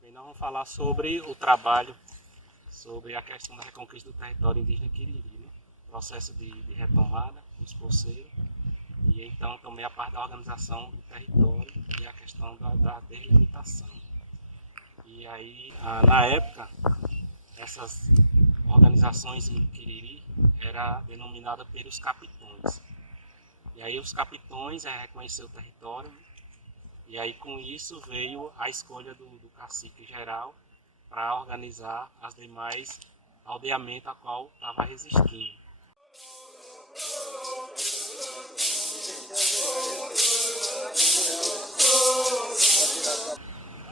Bem, nós vamos falar sobre o trabalho, sobre a questão da reconquista do território indígena Quiriri, né? Processo de retomada dos pulseiros, e então também a parte da organização do território e a questão da delimitação. E aí, na época, essas organizações em Quiriri era denominada pelos capitões. E aí os capitões reconheceram o território, né? E aí com isso veio a escolha do cacique geral para organizar as demais aldeamentos a qual estava resistindo.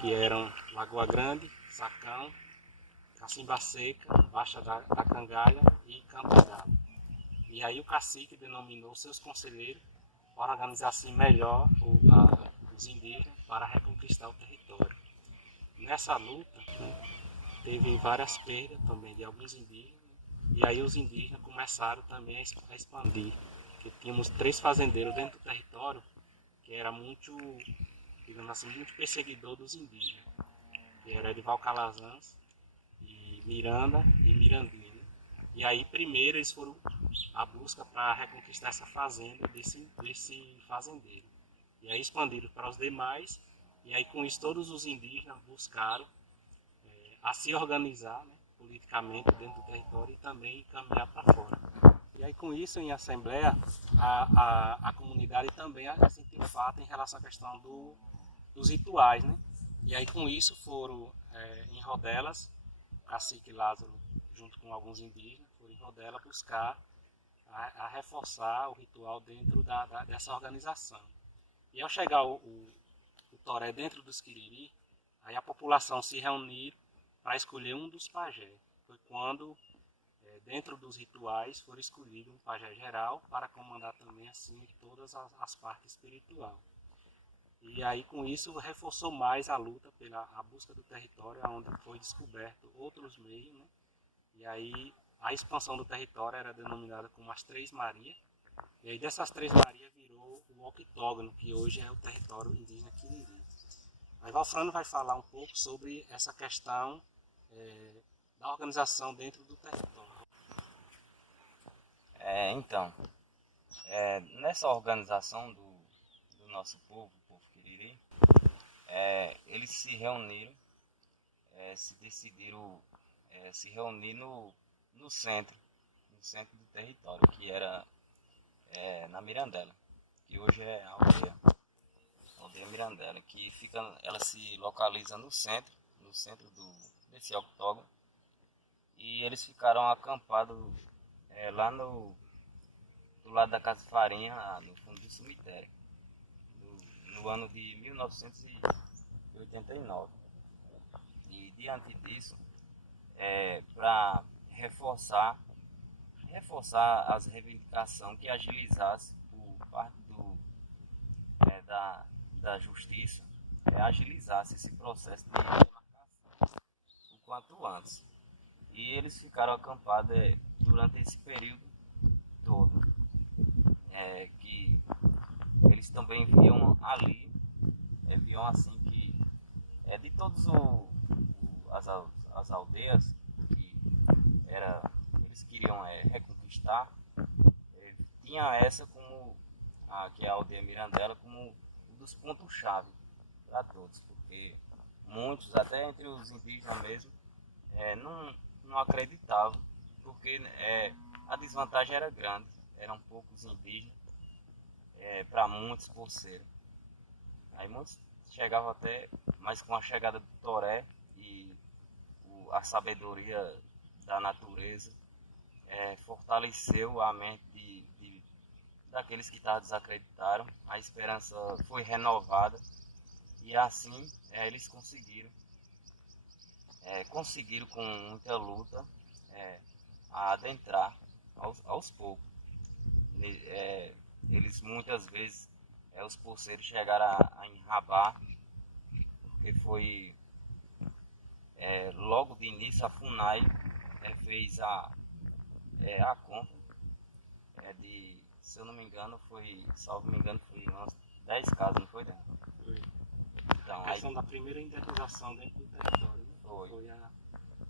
Que eram Lagoa Grande, Sacão, Cacimba Seca, Baixa da Cangalha e Cantagalo. E aí o cacique denominou seus conselheiros para organizar assim melhor os indígenas para reconquistar o território. Nessa luta, né, teve várias perdas também de alguns indígenas, e aí os indígenas começaram também a expandir, porque tínhamos 3 fazendeiros dentro do território que era muito, digamos assim, muito perseguidor dos indígenas, que era Edival Calazans, e Miranda e Mirandinha, né? E aí primeiro eles foram à busca para reconquistar essa fazenda desse fazendeiro. E aí expandiram para os demais, e aí com isso todos os indígenas buscaram a se organizar, né, politicamente dentro do território e também caminhar para fora. E aí com isso em assembleia a comunidade também sentiu fato em relação à questão dos rituais, né? E aí com isso foram em Rodelas, o cacique Lázaro junto com alguns indígenas foram em Rodelas buscar a reforçar o ritual dentro dessa organização. E ao chegar o Toré dentro dos Quiriri, aí a população se reuniu para escolher um dos pajés. Foi quando, dentro dos rituais, foi escolhido um pajé geral para comandar também assim todas as partes espirituais. E aí com isso reforçou mais a luta pela busca do território, onde foi descoberto outros meios, né? E aí a expansão do território era denominada como as 3 Marias. E aí dessas 3 Marias virou o octógono, que hoje é o território indígena Quiriri. Mas Valfrano vai falar um pouco sobre essa questão da organização dentro do território. Nessa organização do nosso povo, o povo Quiriri, eles se reuniram, se decidiram se reunir no centro do território, que era na Mirandela, que hoje é a aldeia Mirandela, que ela se localiza no centro desse octógono, e eles ficaram acampados lá do lado da Casa de Farinha, no fundo do cemitério, no ano de 1989. E diante disso, para reforçar as reivindicações que agilizasse por parte da justiça, agilizasse esse processo de demarcação o quanto antes. E eles ficaram acampados durante esse período todo, que eles também viam ali, viam assim que de todas as aldeias que eles queriam reconquistar, tinha essa como que é a aldeia Mirandela como um dos pontos-chave para todos, porque muitos, até entre os indígenas mesmo, não acreditavam, porque a desvantagem era grande, eram poucos indígenas para muitos pulseiros. Aí muitos chegavam até, mas com a chegada do Toré e a sabedoria da natureza, fortaleceu a mente daqueles que desacreditaram, a esperança foi renovada e assim eles conseguiram com muita luta adentrar aos poucos. Eles muitas vezes os pulseiros chegaram a enrabar, porque foi logo de início a FUNAI fez a compra se eu não me engano, salvo me engano, foi umas 10 casas, não foi, né? Foi. Então, A questão da primeira indenização dentro do território, né? Foi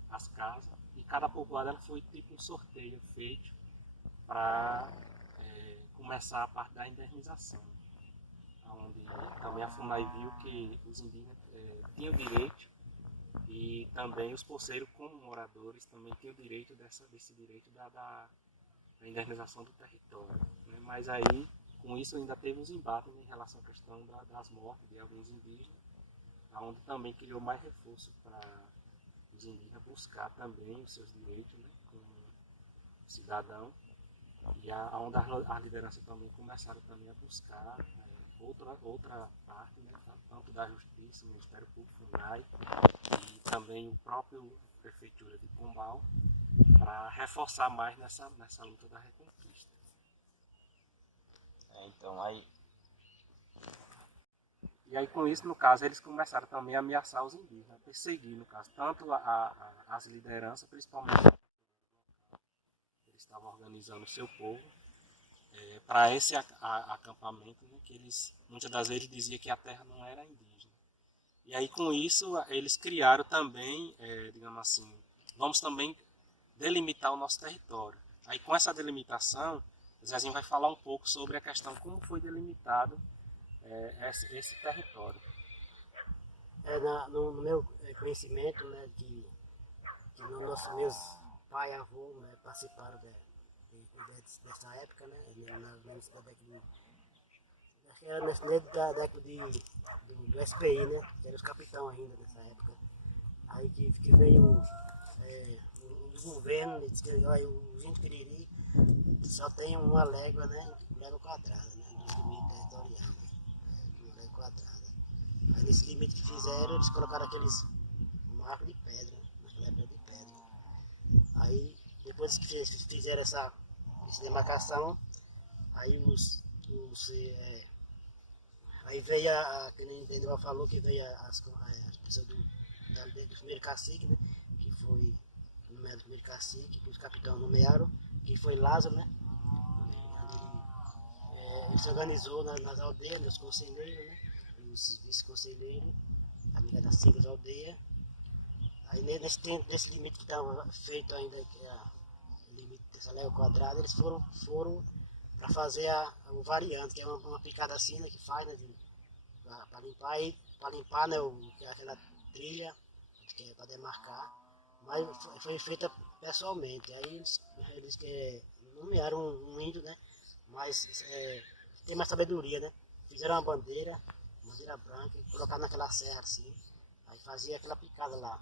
as casas, e cada povoado ela foi tipo um sorteio feito para começar a parte da indenização, onde também a FUNAI viu que os indígenas tinham direito, e também os poceiros como moradores também tinham direito desse direito da indenização do território, né? Mas aí com isso ainda teve uns embates, né, em relação à questão das mortes de alguns indígenas, onde também criou mais reforço para os indígenas buscar também os seus direitos, né, como cidadão, e onde as lideranças também começaram também a buscar outra parte, né, tanto da Justiça, Ministério Público, FUNAI, e também o próprio Prefeitura de Pombal, para reforçar mais nessa luta da reconquista. Então aí... E aí com isso, no caso, eles começaram também a ameaçar os indígenas, a perseguir, no caso, tanto as lideranças, principalmente eles estavam organizando o seu povo para esse acampamento, né, que eles, muitas das vezes, diziam que a terra não era indígena. E aí com isso, eles criaram também, digamos assim, vamos também delimitar o nosso território. Aí com essa delimitação, o Zezinho vai falar um pouco sobre a questão como foi delimitado esse território. No meu conhecimento, né, que meus pai e avô, né, participaram dessa época, né, nessa década acho que era da década do SPI, né, que era os capitão ainda nessa época. Aí que veio o governo, disse que os índios Piriri só tem uma légua, né, légua quadrada, né, do limite territorial, né, uma légua quadrada. Aí nesse limite que fizeram, eles colocaram aqueles marcos de pedra, naquela época de pedra. Aí depois que fizeram essa demarcação, aí aí veio que nem o Daniel falou, que veio as pessoas do primeiro cacique, né, que foi nomeado o primeiro cacique, que os capitães nomearam, que foi Lázaro, né, ele se organizou nas aldeias, nos conselheiros, né, os vice-conselheiros, amigas das 5 aldeias. Aí nesse limite que estava feito ainda, que é o limite dessa légua quadrada, eles foram para fazer o variante, que é uma picada assim, né, que faz, né, para limpar, né, aquela trilha, que é para demarcar, mas foi feita pessoalmente. Aí eles nomearam um índio, né, mas tem mais sabedoria, né, fizeram uma bandeira branca, e colocaram naquela serra assim, aí fazia aquela picada lá,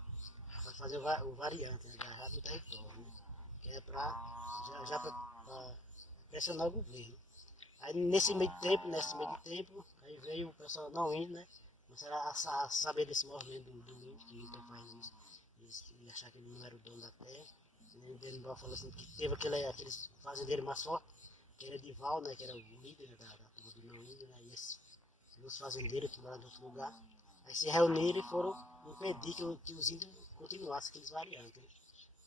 para fazer o variante, né, do território, né, que é já para pressionar o governo. Aí nesse meio de tempo, aí veio o pessoal não índio, né, começaram a saber desse movimento do índio, que está fazendo isso, e achar que ele não era o dono da terra. O Benimbau falou assim, que teve aqueles fazendeiros mais fortes, que era Edival, né, que era o líder, né, da turma do não índio, né, e os fazendeiros que moravam em outro lugar, aí se reuniram e foram impedir que os índios continuassem aqueles variantes, né.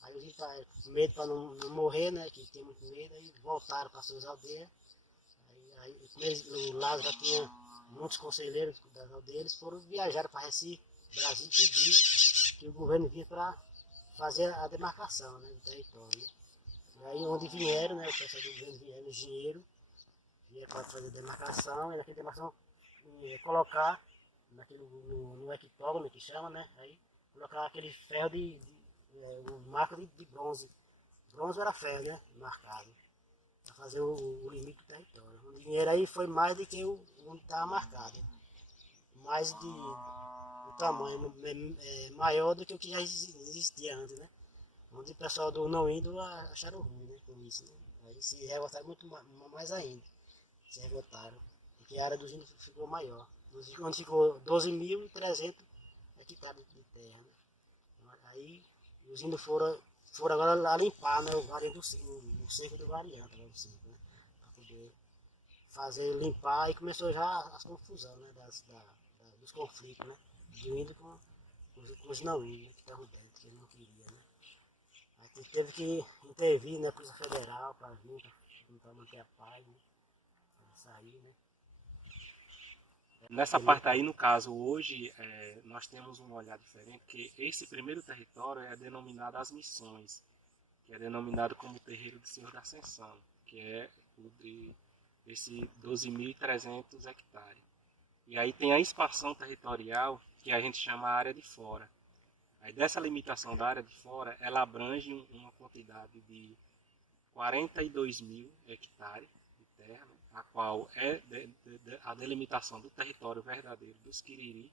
Aí os índios, com medo para não morrer, né, que tem muito medo, aí voltaram para suas aldeias. Aí o Lázaro já tinha muitos conselheiros das aldeias, eles foram viajar para Recife, Brasil, pedir que o governo vinha para fazer a demarcação, né, do território, né. E aí onde vieram, né, o pessoal do governo vieram, engenheiro, vieram para fazer a demarcação, e naquela demarcação colocar no equitógono, que chama, né, aí colocar aquele ferro o marco de bronze. Bronze era ferro, né, marcado, para fazer o limite do território. O dinheiro aí foi mais do que onde estava marcado, mais o tamanho maior do que o que já existia antes, né? Onde o pessoal do não indo acharam ruim, né, com isso, né? Aí se revoltaram muito mais ainda, se revoltaram, porque a área dos índios ficou maior, onde ficou 12.300 hectares de terra, né? Aí os índios foram agora lá limpar, né, o variante o cerco do variante, né, para poder fazer limpar e começou já as confusões, né? Dos conflitos, né? Do índio com os não índios que estavam dentro, que ele não queria, né? Aí teve que intervir, né, a Polícia Federal para vir, para manter a paz, né? Para sair, né? Nessa parte aí, no caso, hoje, nós temos um olhar diferente, porque esse primeiro território é denominado as Missões, que é denominado como Terreiro do Senhor da Ascensão, que é o de esse 12.300 hectares. E aí tem a expansão territorial, que a gente chama área de fora. Aí dessa limitação da área de fora, ela abrange uma quantidade de 42 mil hectares de terra, né, a qual é a delimitação do território verdadeiro dos Quiriri,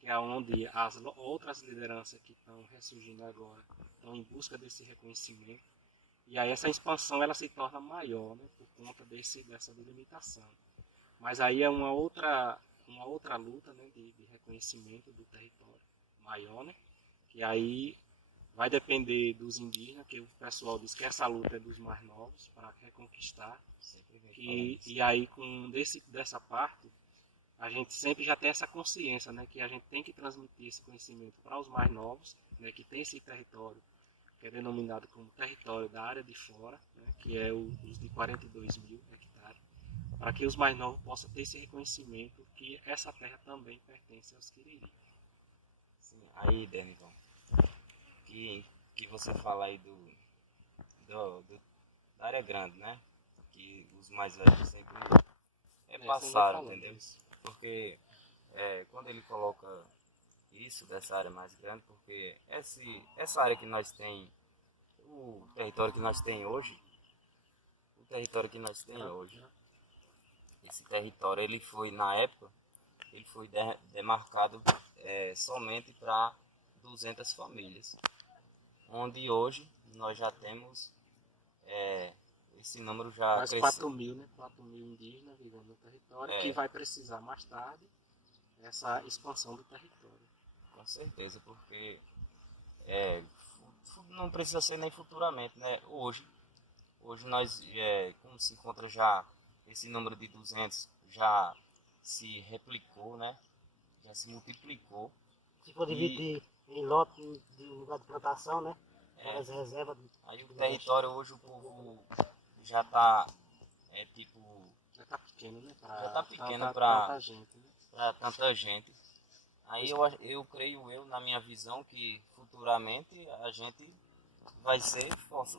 que é onde as outras lideranças que estão ressurgindo agora estão em busca desse reconhecimento. E aí essa expansão ela se torna maior, né, por conta dessa delimitação. Mas aí é uma outra luta, né, de reconhecimento do território maior, né, que aí vai depender dos indígenas, que o pessoal diz que essa luta é dos mais novos para reconquistar. E aí dessa parte, a gente sempre já tem essa consciência, né, que a gente tem que transmitir esse conhecimento para os mais novos, né, que tem esse território que é denominado como território da área de fora, né, que é os de 42 mil hectares, para que os mais novos possam ter esse reconhecimento que essa terra também pertence aos Quiriri. Sim, aí, Denison, que você fala aí da área grande, né? Que os mais velhos sempre passaram, entendeu? Isso. Porque quando ele coloca isso dessa área mais grande, porque essa área que nós tem, o território que nós tem hoje, esse território ele foi na época, ele foi demarcado somente para 200 famílias, onde hoje nós já temos esse número já quase 4 mil, né? 4 mil indígenas vivendo no território, que vai precisar mais tarde essa expansão do território. Com certeza, porque não precisa ser nem futuramente, né? Hoje nós, como se encontra já esse número de 200, já se replicou, né? Já se multiplicou. Se for dividir em lote de lugar de plantação, né? As reservas. Aí o território hoje o povo já está já está pequeno, né? Já está pequeno para tanta gente, né? Para tanta gente. Aí eu creio na minha visão, que futuramente a gente vai ser,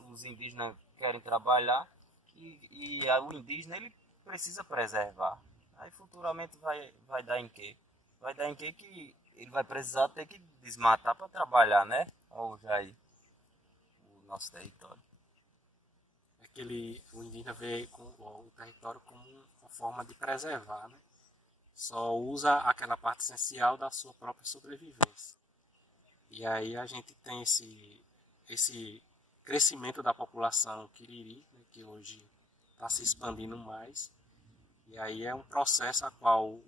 os indígenas querem trabalhar e o indígena ele precisa preservar. Aí futuramente vai dar em quê? Vai dar em quê que ele vai precisar ter que desmatar para trabalhar, né? Ou já aí, o nosso território. O indígena vê o território como uma forma de preservar, né? Só usa aquela parte essencial da sua própria sobrevivência. E aí a gente tem esse crescimento da população Quiriri, né, que hoje está se expandindo mais. E aí é um processo a qual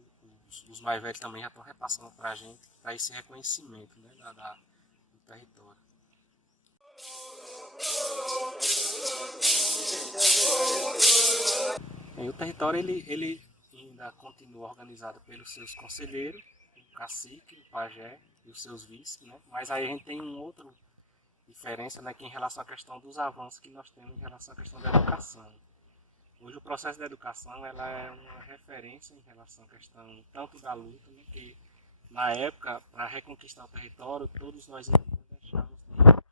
os mais velhos também já estão repassando para a gente, para esse reconhecimento, né, do território. E o território ele ainda continua organizado pelos seus conselheiros, o cacique, o pajé e os seus vices, né? Mas aí a gente tem uma outra diferença, né, que em relação à questão dos avanços que nós temos em relação à questão da educação. Hoje o processo da educação ela é uma referência em relação à questão tanto da luta, né, que na época, para reconquistar o território, todos nós indígenas deixamos de estudar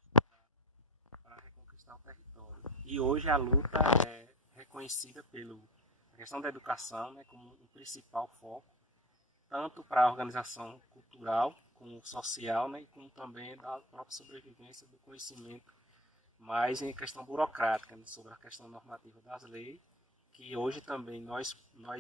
para reconquistar o território. E hoje a luta é reconhecida pela questão da educação, né, como um principal foco, tanto para a organização cultural, como social, né, e como também da própria sobrevivência do conhecimento, mais em questão burocrática, né, sobre a questão normativa das leis, que hoje também nós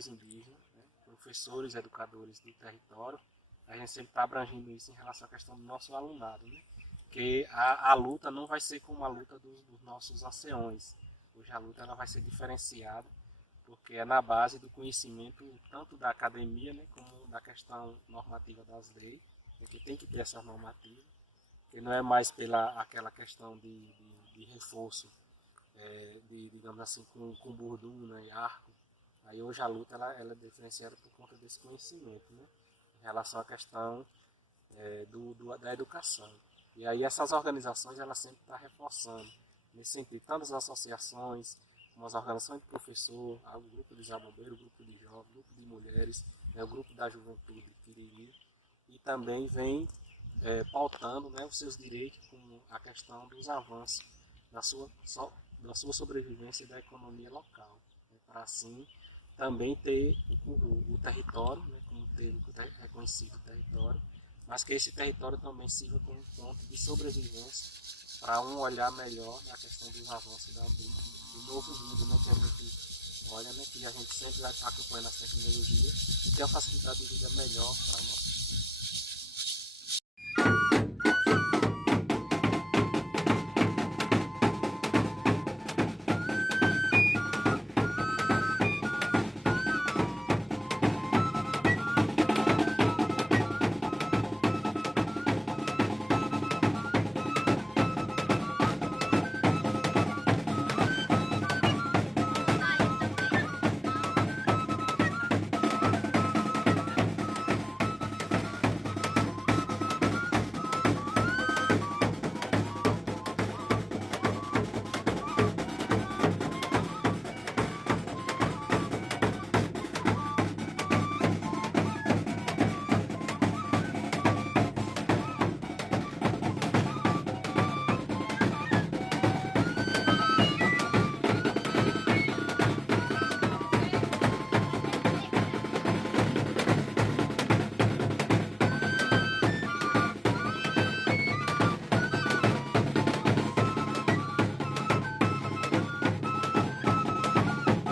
indígenas, né, professores, educadores do território, a gente sempre está abrangindo isso em relação à questão do nosso alunado, né, que a luta não vai ser como a luta dos nossos anciões. Hoje a luta ela vai ser diferenciada, porque é na base do conhecimento tanto da academia, né, como da questão normativa das leis, que tem que ter essa normativa, que não é mais pela aquela questão de reforço, digamos assim, com borduna e arco, Aí hoje a luta ela é diferenciada por conta desse conhecimento, né? Em relação à questão da educação. E aí essas organizações elas sempre estão reforçando nesse sentido, tanto as associações, como as organizações de professor, o grupo de zabumbeiro, o grupo de jovens, o grupo de mulheres, né, o grupo da juventude Piriri, e também vem pautando, né, os seus direitos, como a questão dos avanços da sua sobrevivência e da economia local, né, para assim também ter o território, né, como ter o reconhecido território, mas que esse território também sirva como ponto de sobrevivência para um olhar melhor na questão dos avanços do novo mundo, né, que a gente olha, né, que a gente sempre vai acompanhando as tecnologias e ter uma facilidade de vida melhor para o nosso